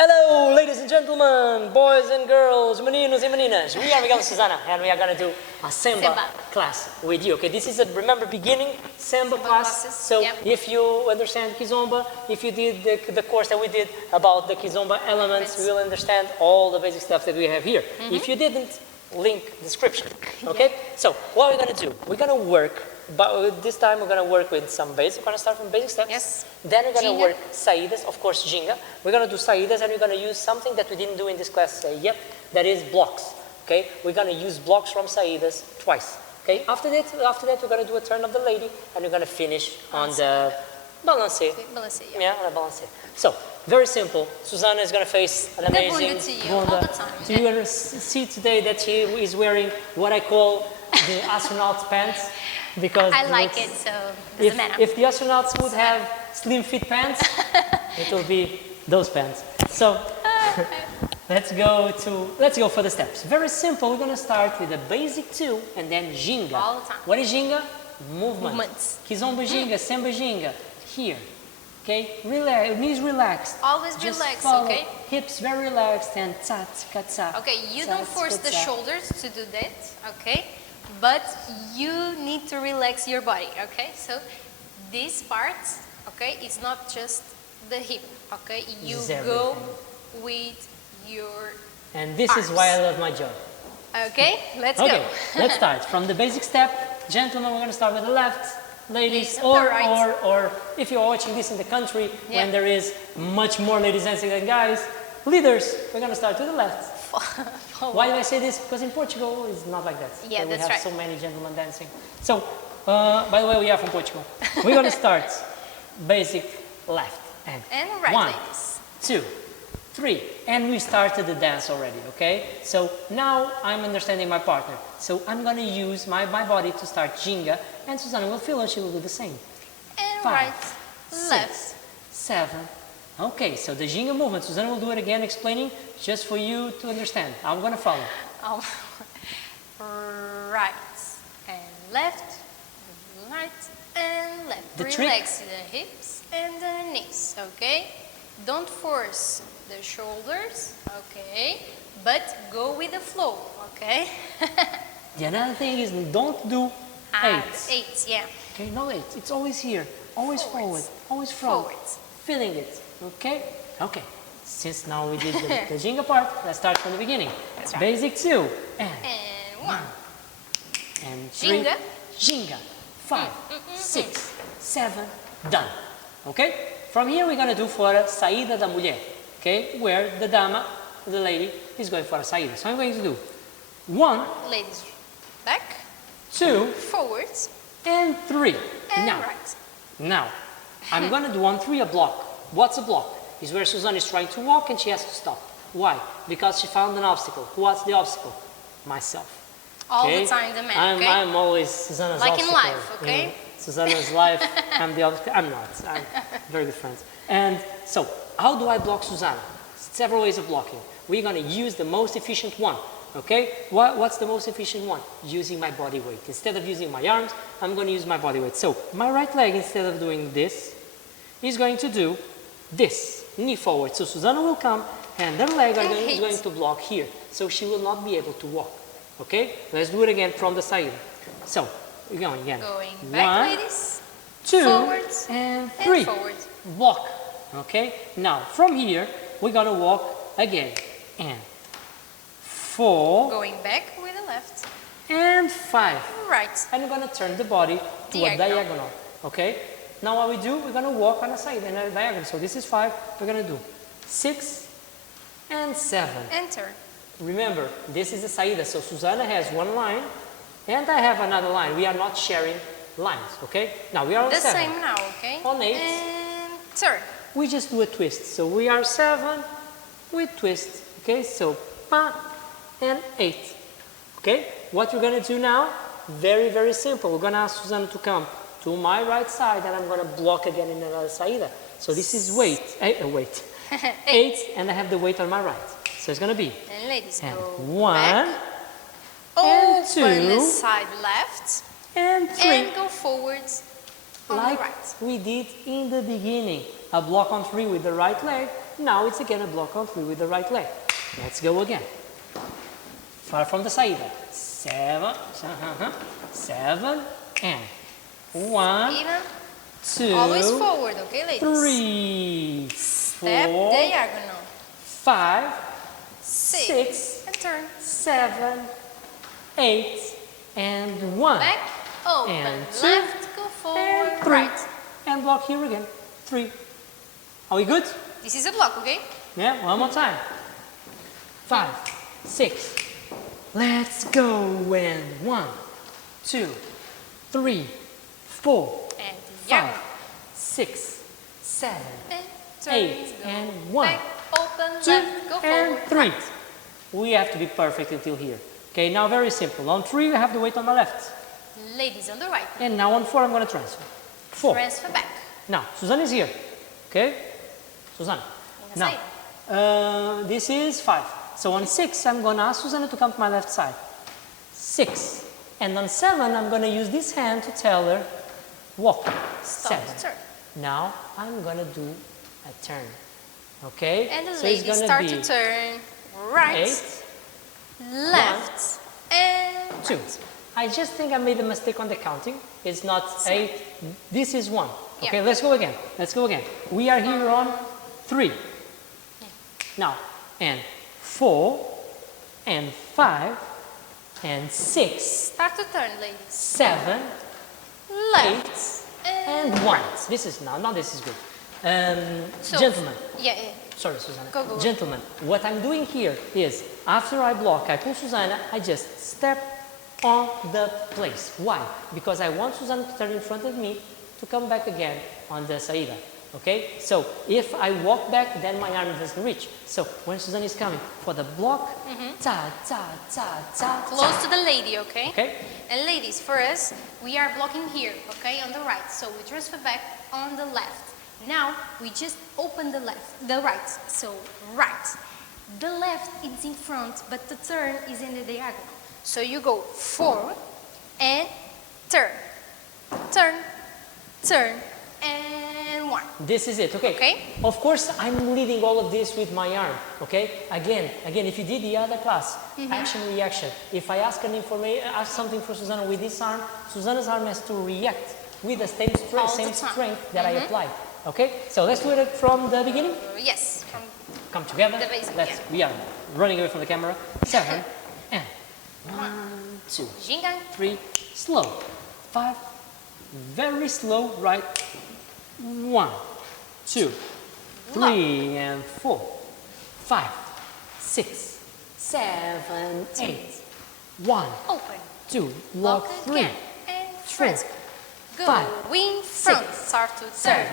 Hello, ladies and gentlemen, boys and girls, meninos e meninas. We are Miguel&Susana, and we are going to do a Semba class with you. Okay, this is a, remember, beginning Semba class. Classes. So if you understand Kizomba, if you did the course that we did about the Kizomba elements, you will understand all the basic stuff that we have here. If you didn't, link description. Okay, so what we're going to do, we're going to work. But this time we're going to work with some basic. We're going to start from basic steps. Yes. Then we're going to Ginga. work saídas, of course, Ginga. We're going to do saídas, and we're going to use something that we didn't do in this class yet. That is blocks. Okay. We're going to use blocks from saídas twice. Okay. After that, we're going to do a turn of the lady, and we're going to finish on the balance. Yeah, on the balance. So very simple. Susana is going to face an amazing to you all the time. So you're going to see today that she is wearing what I call the astronaut's pants. Because I like it, so doesn't matter. If the astronauts would have slim fit pants, it will be those pants. So let's go for the steps. Very simple. We're going to start with the basic 2 and then Ginga. All the time. What is Ginga? Movements. Kizomba Ginga, Semba Ginga. Here. Okay? Relax, knees relaxed. Always Just relax, follow. okay? Hips very relaxed and tsa. Okay, you don't force the shoulders to do that, okay? But you need to relax your body, okay? So this part, okay, is not just the hip, okay? You go with your And this arms. is why I love my job. Okay, let's Okay, go. let's start. From the basic step, gentlemen, we're going to start with the left. Ladies, Ladies on the right. or if you're watching this in the country Yeah. when there is much more ladies dancing than guys, leaders, we're going to start to the left. Why do I say this? Because in Portugal, it's not like that. Yeah, we that's have right. so many gentlemen dancing. So, by the way, we are from Portugal. We're going to start basic left. And right, 1, ladies. 2, 3. And we started the dance already, okay? So now I'm understanding my partner. So I'm going to use my body to start Ginga. And Susana will feel and she will do the same. And 5, right, 6, left. 7. Okay, so the Ginga movement, Susana will do it again, explaining just for you to understand. I'm going to follow. Oh. Right and left, right and left. The Relax the hips and the knees, okay? Don't force the shoulders, okay? But go with the flow, okay? The another thing is don't do 8. 8, yeah. Okay, no 8. It's always here. Always forward. Always front. Forwards. Feeling it. Okay? Okay. Since now we did the Ginga part, let's start from the beginning. That's right. Basic 2. And 1. And 3. Ginga. Ginga. 5, 6, 7. Done. Okay? From here we're going to do for a saída da mulher. Okay? Where the dama, the lady, is going for a saída. So I'm going to do 1, Ladies back, 2, forwards, and 3. and Now, right. Now, I'm going to do on 3 a block. What's a block? It's where Susana is trying to walk and she has to stop. Why? Because she found an obstacle. What's the obstacle? Myself. All Okay? the time the man, okay? I'm always Susana's Like obstacle. in life, okay? In Susana's life, I'm the obstacle. I'm not. I'm very good friends. And so, how do I block Susana? Several ways of blocking. We're going to use the most efficient one. Okay? What's the most efficient one? Using my body weight. Instead of using my arms, I'm going to use my body weight. So, my right leg, instead of doing this, is going to do this. Knee forward. So, Susana will come, and her leg is going to block here. So, she will not be able to walk. Okay? Let's do it again from the side. So, we're going again. Going back, 1, ladies. 2, Forwards. and 3. And forwards. Walk. Okay? Now, from here, we're going to walk again. And 4. Going back with the left. And 5. Right. And we're going to turn the body to a diagonal. Okay? Now what we do, we're going to walk on a side and a diagonal. So this is 5. We're going to do 6 and 7. Enter. Remember, this is a saída. So Susana has one line and I have another line. We are not sharing lines. Okay? Now we are on The 7. same now, okay? On 8. And turn. We just do a twist. So we are 7, we twist. Okay? So pa and 8. Okay? What we're going to do now, very, very simple. We're going to ask Susana to come to my right side and I'm going to block again in another saída. So this is weight. 8 and I have the weight on my right. So it's going to be And ladies, and go 1 back. and Open 2 the side left. and 3. And go forwards on Like the right. we did in the beginning. A block on 3 with the right leg Now it's again a block on 3 with the right leg. Let's go again. Far from the saída. 7, 7, and 1, Even. 2, Always forward, okay, ladies? 3, Step 4, diagonal. 5, 6. 6, And turn. 7, 8, and 1. Back. Open. And 2, Left. Go forward. and 3. Right. And block here again. 3. Are we good? This is a block, okay? Yeah, one more time. 5, 6. Let's go. And 1, 2, 3, 4, And 5, diagonal. 6, 7, And turn. 8, Go and 1, back. Open. 2, Left. Go and forward. 3. We have to be perfect until here. Okay, now very simple. On 3, I have the weight on my left. Ladies on the right. And now on 4, I'm going to transfer. 4. Transfer back. Now, Susana is here. Okay? Susana. In the Now, side. this is 5. So on 6, I'm going to ask Susana to come to my left side. 6. And on 7, I'm going to use this hand to tell her, walk. Stop. 7. Turn. Now, I'm going to do a turn. Okay? And the so it's ladies gonna start be to turn. Right. 8, Left. And 2. right. I just think I made a mistake on the counting. It's not 8. This is 1. Okay, Yeah. let's go again. Let's go again. We are here on 3. Now, and 4, and 5, and 6, Start to turn, ladies. 7, Left. 8, and 1. This is now this is good. So- Gentlemen, Yeah, yeah. sorry, Susana. Go, go, go. Gentlemen, what I'm doing here is after I block, I pull Susana, I just step on the place. Why? Because I want Susana to turn in front of me to come back again on the saída. Okay? So if I walk back, then my arm doesn't reach. So when Susana is coming for the block, ta, ta, ta, ta, Close to the lady, okay? Okay? And ladies, for us, we are blocking here, okay, on the right. So we transfer back on the left. Now we just open the right. So right. The left is in front, but the turn is in the diagonal. So you go forward and turn, turn, turn, and 1. This is it, okay? Okay. Of course, I'm leading all of this with my arm, okay? Again, if you did the other class, action, reaction. If I ask ask something for Susana with this arm, Susana's arm has to react with the same, All the same time. strength that I applied, okay? So let's do it from the beginning. Yes. From Come together. The basic, Let's, yeah. We are running away from the camera. 7, and 1, 2, Ginga. 3, slow. 5, very slow, right. 1, 2, 3, and 4, 5, 6, 7, 8. 1, Open. 2, Lock lock 3, again. And transfer. Go. 5, Wing front. 6, Start to turn. 7,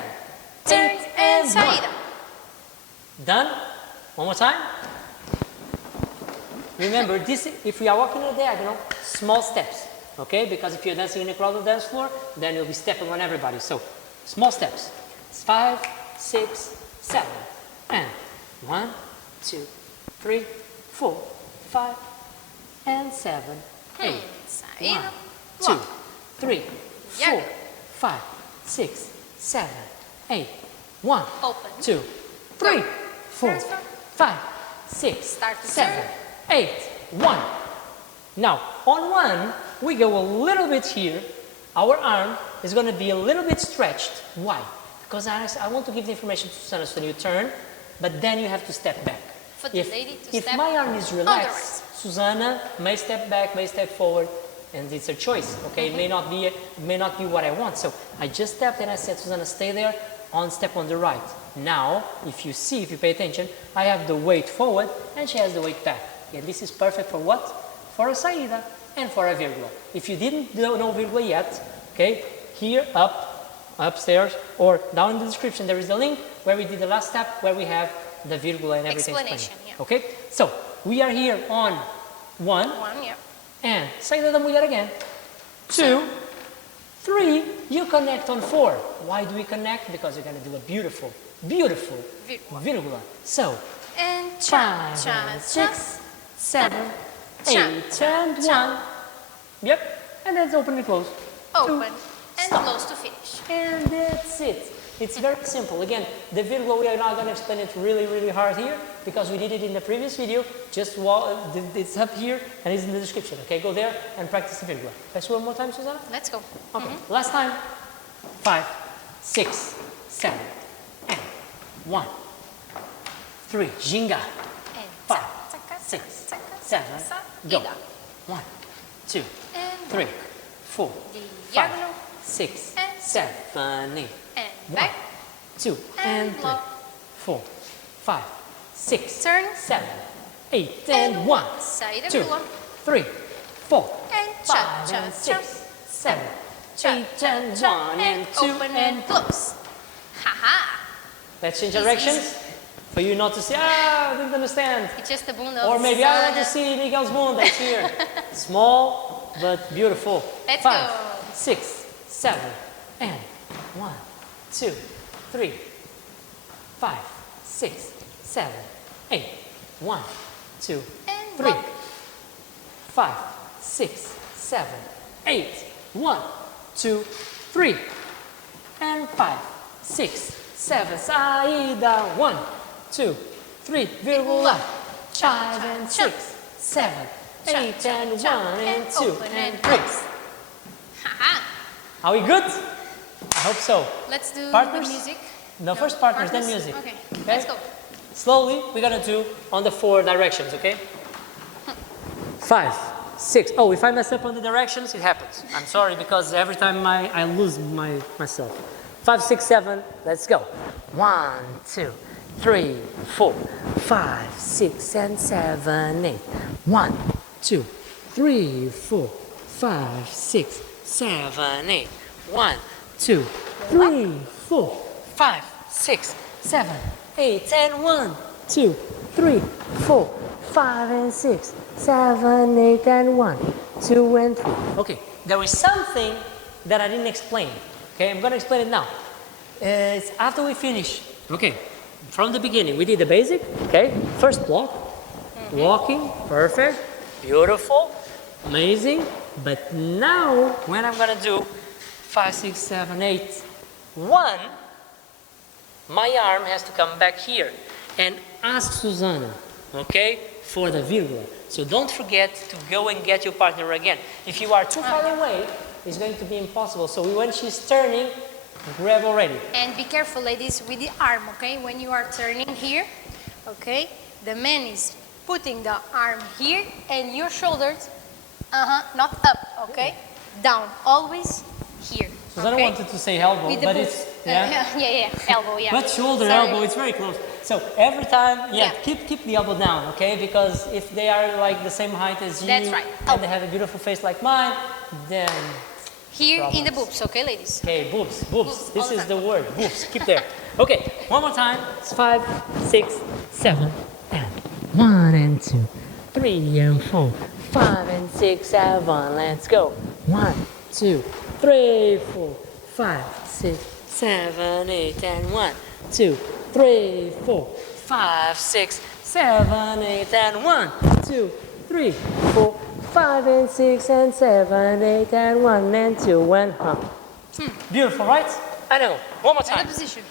Turn 8, and 1. saída. Done? One more time. Remember, this, if we are walking in a diagonal, small steps, okay? Because if you're dancing in a crowded dance floor, then you'll be stepping on everybody. So, small steps. 5, 6, 7, and 1, 2, 3, 4, 5, and 7, 8. 1, Saída. 2, Lock. 3, 4, Diagonal. 5, 6, 7, 8. 1, Open. 2, 3, 4, Transfer. 5, 6, Start to 7, turn. 8, 1. Now, on 1, we go a little bit here. Our arm is going to be a little bit stretched. Why? Because I want to give the information to Susana so you turn, but then you have to step back. For the lady to if step my arm is on the relaxed, Susana may step back, may step forward, and it's a choice, okay? It may not be what I want. So I just stepped and I said, Susana, stay there, step on the right. Now, if you pay attention, I have the weight forward and she has the weight back. And this is perfect for what? For a saída and for a virgula. If you didn't know virgula yet, okay, here, upstairs, or down in the description, there is a link where we did the last step, where we have the virgula and everything Explanation, explained. yeah. Okay, so we are here on 1, 1, yeah. and saída da mulher again. 2, 3, you connect on 4. Why do we connect? Because you're going to do a beautiful virgula. So, And cha, 5, cha, and cha. 6, 7, Cha, 8, cha, and cha. 1. Yep, and then it's open and close. Open. 2, And stop. close to finish. And that's it. It's very simple. Again, the virgula, we are not going to explain it really, really hard here because we did it in the previous video. Just it's up here and it's in the description. Okay, go there and practice the virgula. Let's do one more time, Susana? Let's go. Okay, last time. 5, 6, 7, and 1, 3, Ginga. And 5, 6, 7, go. 1, 2, 3, 4, 5, 6, and 7, 8. And 1, back. 2, and 3, block. 4, 5, 6, Turn. 7, 8, and 1, Sai da 2, virgula. 3, 4, And 5, cha, and cha, 6, 7, cha, 8, and cha, 1, and 2, open and and close. Haha. let's change Easy, directions easy. for you not to say, I didn't understand. It's just the bunda Or of maybe I want to Susana. see Miguel's bunda. It's here. Small but beautiful. Let's 5, go. 6, 7, and 1, 2, 3, 5, 6, 7, 8, 1, 2, And 3, block. 5, 6, 7, 8, 1, 2, 3, and 5, 6, 7, saída, 1, 2, 3, virgula, 5 and 6, 7, 8 and 1 and 2 open and and 3. close. Haha. Are we good? I hope so. Let's do Partners? the music. No, first partners, then music. Okay. Okay? Let's go. Slowly, we're gonna do on the 4 directions, okay? 5, 6. Oh, if I mess up on the directions, it happens. I'm sorry because every time I lose myself. 5, 6, 7. Let's go. 1, 2, 3, 4, 5, 6, and 7, 8. 1, 2, 3, 4, 5, 6, 7, 8. 1, 2, 3, 4, 5, 6, 7, 8, and 1, 2, 3, 4, 5, and 6, 7, 8, and 1, 2, and 3. Okay, there is something that I didn't explain. Okay, I'm gonna explain it now. It's after we finish. Okay, from the beginning, we did the basic. Okay, first block, walking, perfect, beautiful, amazing. But now, when I'm gonna do 5, 6, 7, 8, 1, my arm has to come back here and ask Susana, okay, for the virgula. So don't forget to go and get your partner again. If you are too far away, it's going to be impossible. So when she's turning, grab already. And be careful, ladies, with the arm, okay? When you are turning here, okay? The man is putting the arm here and your shoulders, not up, okay? Down, always here. Susana okay? wanted to say elbow, With the but boots. it's, yeah. Elbow, yeah. But shoulder, Sorry. elbow, it's very close. So every time, Yeah. keep the elbow down, okay? Because if they are like the same height as you, That's right. and they have a beautiful face like mine, then Here in the Problems. boobs, okay, ladies? okay, boobs. Boobs, This all the is time. the word, boobs. Keep there. Okay, one more time. It's 5, 6, 7, and 1 and 2, 3 and 4, 5 and 6, 7. Let's go. 1, 2, 3, 4, 5, 6, 7, 8, and 1, 2, 3, 4, 5, 6, 7, 8, and 1, 2, 3, 4, 5 and 6 and 7, 8 and 1 and 2 and Beautiful, right? I know. One more Another time. position.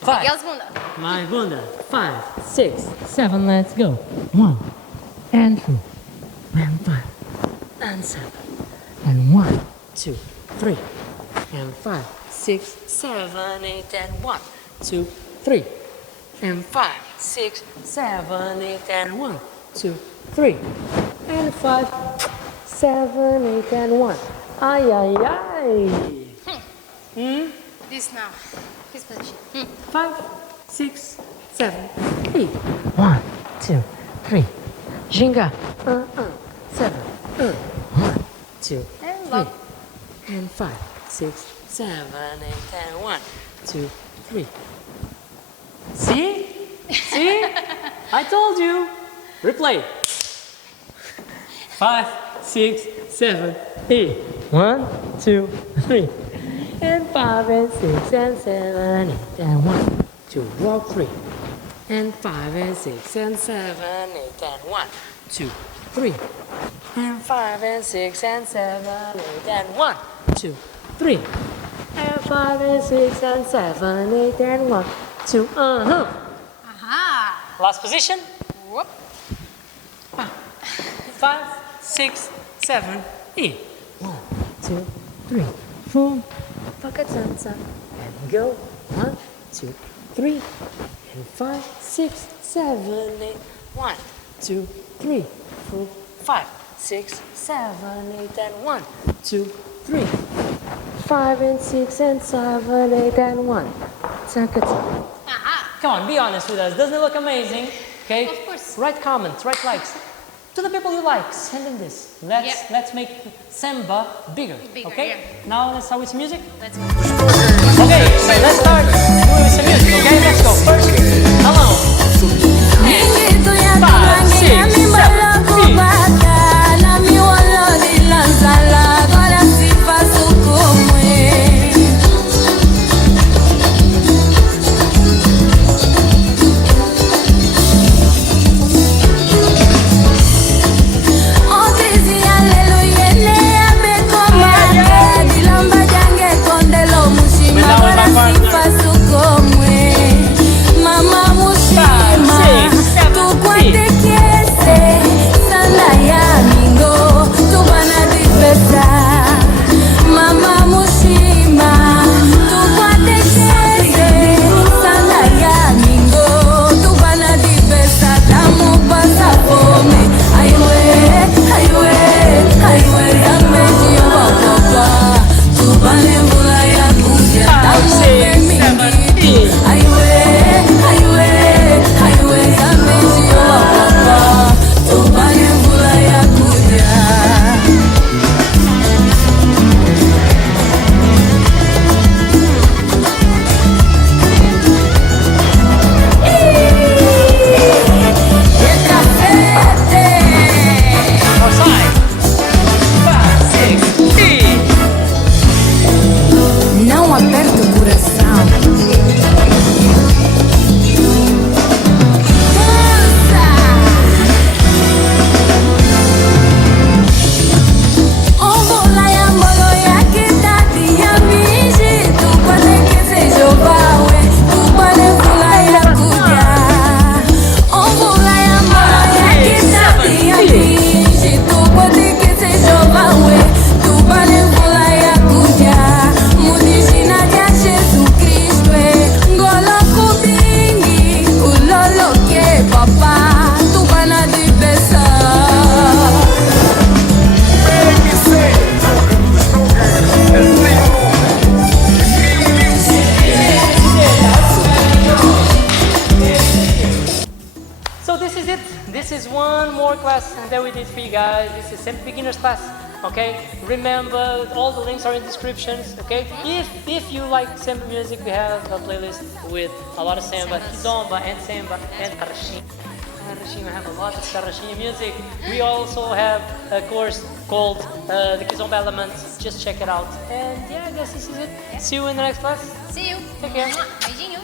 5. Miguel's bunda. My bunda. 5, 6, 7. Let's go. 1 and 2 and 5 and 7 and 1, 2, 3 and 5, 6, 7, 8 and 1, 2, 3 and 5, 6, 7, 8 and 1, 2, 3 and 5, 7, 8 and 1. Ay, ay, ay. This now. This position. 5, 6, 7, 8. 1, 2, 3. Ginga. 7. 1, 2, And 3. lock. And 5, 6, 7, 8, and 1, 2, 3. See? See? I told you. Replay. 5, 6, 7, 8. 1, 2, 3. And 5 and 6 and 7, 8 and 1, 2, walk 3. And 5 and 6 and 7, 8 and 1, 2, 3. And 5 and 6 and 7, 8 and 1, 2, 3. And 5 and 6 and 7, 8 and 1, 2, Aha. Last position. Whoop. 5, 6, 7, 8. 1, 2, 3, 4. Pakatansa. And go. 1, 2, 3. And 5, 6, 7, 8. 1, 2, 3, 4, 5, 6, 7, 8, and 1, 2, 3. 5 and 6 and 7, 8 and 1. Takata. Aha. Come on, be honest with us. Doesn't it look amazing? Okay. Of course. Write comments, write likes. To the people you like, send them this. Let's make Semba bigger. Okay. Yeah. Now let's start with some music. Let's go. Okay, so let's start doing some music. Okay, let's go. First, hello. 5, 6, 7, 8. This is one more class that we did for you guys. This is Semba beginners class. Okay, remember all the links are in descriptions. Okay, if you like Semba music, we have a playlist with a lot of Semba, Kizomba and Semba and Tarashinha. We have a lot of Tarashinha music. We also have a course called the Kizomba Elements. Just check it out. And yeah, I guess this is it. See you in the next class. See you. Take care. Beijinho.